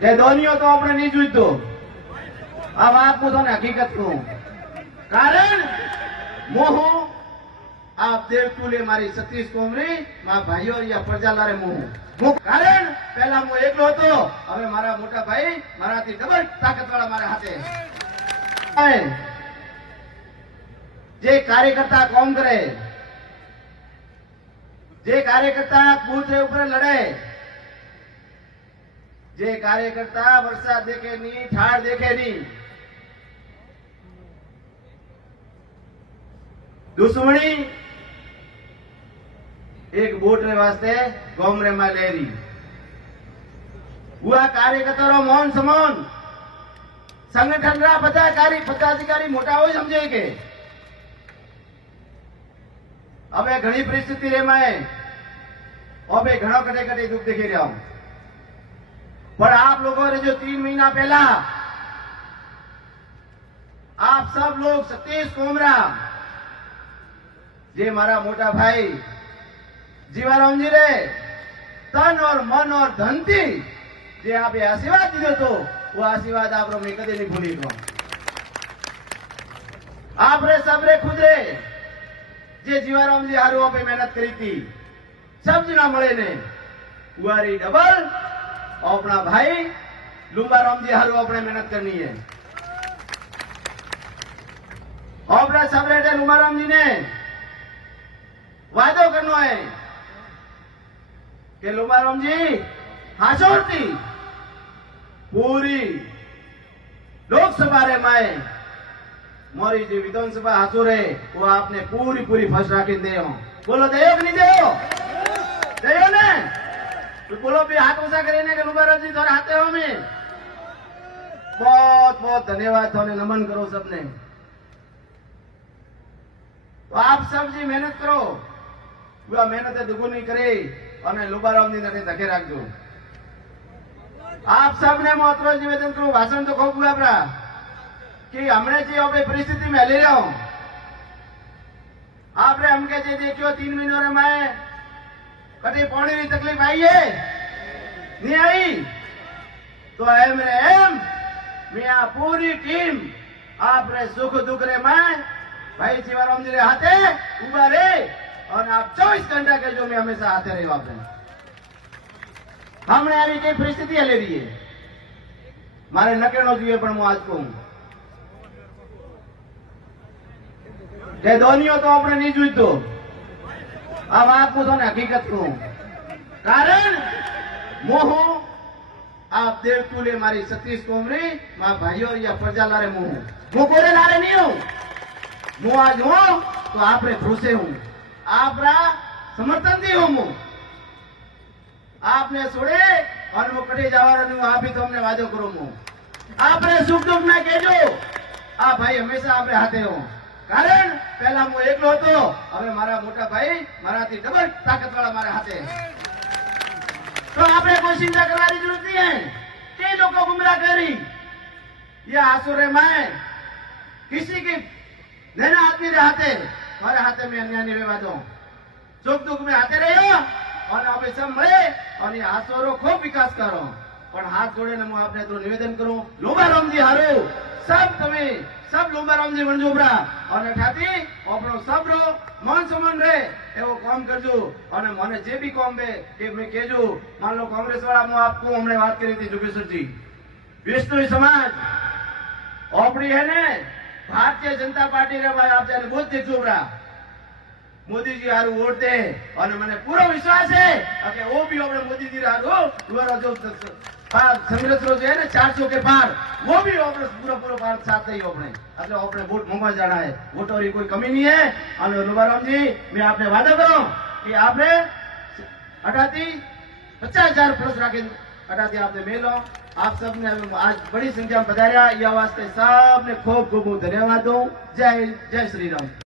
કે ધોનીઓ તો આપણે નહીં જોઈતો. આ વાત પૂછો ને હકીકત કહું. કારણ મોહ आप देवकुले मारी सतीश कोमरी मारा भाईओ या प्रजालारे मुँ कारण पहला मु एकलो हतो હવે મારા મોટા ભાઈ મારાથી ડબલ તાકાતવાળા મારા હાથે જે કાર્યકર્તા કોમ કરે જે કાર્યકર્તા બૂથ ઉપર લડે જે કાર્યકર્તા વરસાદ દેખે નહીં ઠાર દેખે નહીં दुश्मनी एक वोट रे वास्ते गोमरे में ले रही हुआ कार्यकर्ता मौन समौन संगठन रा पदाधिकारी मोटा हो समझे के अबे घनी परिस्थिति रे मैं अबे घणो कटे कटे दुख देखी रहा हूं पर आप लोगों ने जो 3 महीना पहला आप सब लोग सतीश कोमरा जे मारा मोटा भाई जीवाराम जी रे तन और मन और धन थी जे आप आशीर्वाद दीधो तो वो आशीर्वाद आप मैं कदे नहीं भूली गो आप रे सब रे खुद रे जे जीवाराम जी हारू आप मेहनत करी थी सब जना मळे ने उवारी डबल अपना भाई लुंबाराम जी हारू अपने मेहनत करनी है अपना सब रे लुंबाराम जी ने वादो करनो है कि लुंबाराम जी हाजर थी पूरी लोकसभा रे माए मोरी जो विधानसभा हाजर है वो आपने पूरी पूरी फर्स्ट राखी दे बोलो दे नहीं दे ने तो बोलो भी हाथ ऊंचा करीने के लुंबाराम जी थोड़ा हाथे हो में बहुत बहुत धन्यवाद थोने नमन करो सबने तो आप सब जी मेहनत करो वह मेहनत दुगुनी करे और लुंबाराम जी ने धके राखजो आप सबने महत्व निवेदन करूं भाषण तो खूब हुआ अपना कि हमने जी अब परिस्थिति में ले रहा हूं आपने हमके जे देखियो 3 महीनों रे मैं कटे पानी की तकलीफ आई है नहीं आई तो एम रे एम मैं पूरी टीम आप रे सुख दुख रे मैं भाई जीवाराम जी रे हाथे उबा रे और आप 24 घंटा के जो मैं हमेशा आते रहे आपने हमने अभी कई परिस्थिति ले रही है मारे नकेनो जुए पर मैं आज कहूं के धोनियो तो अपने नहीं जोईतो आ बात पूछो ने हकीकत कहूं कारण मोह आप देवकुले मारी सतीश कोमरी मारा भाईओ या प्रजालारे मुँ कोरे लारे नहीं हूं मुँ आज हूं तो आपने खुशे हूं आपरा समर्थन थी हूं आपने छोड़े और वो कटे जावानो आप ही तो हमने वादो करो मु आपने सुख दुख में कहजो आ भाई हमेशा आपने हाथे हो कारण पहला मु एकलो हतो હવે મારા મોટા ભાઈ મારાથી ડબલ તાકાતવાળા મારા હાથે तो आपने कोई चिंता करने जरूरत नहीं है कई लोगों गुमराह करी या आसुरे में किसी की नैना आदमी रे हाथे मारे हाथे में अन्याय नहीं दो सुख दुख में हाथे रहो और आप सब મળે और आसोरो खूब विकास करो पर हाथ जोड़े ने मैं आपने तो निवेदन करूं लुंबाराम जी हारो सब तमे सब लुंबाराम जी बनजो बरा और अठाती अपनो सबरो मन समन रे एवो काम करजो और मने जे भी काम बे के मैं कहजो मान लो कांग्रेस वाला मैं आपको हमने बात करी थी जुगेश्वर जी विष्णु समाज अपनी है ने भारतीय जनता पार्टी रे भाई आप जाने बहुत देखो बरा मोदी जी हारू वोट दे और मैंने पूरा विश्वास है कि वो भी अपने मोदी जी हारू जो संग्रह जो है ना 400 के पार वो भी पूरा पूरा भारत साथ ही अपने अपने वोट मुंबई जाना है वोटों की कोई कमी नहीं है और लुंबाराम जी मैं आपने वादा करो कि आपने 50,000 प्लस राखे 50 आपने मेलो आप सबने आज बड़ी संख्या में पधारा यह वास्ते सबने खूब खूब धन्यवाद दो जय जय श्री राम।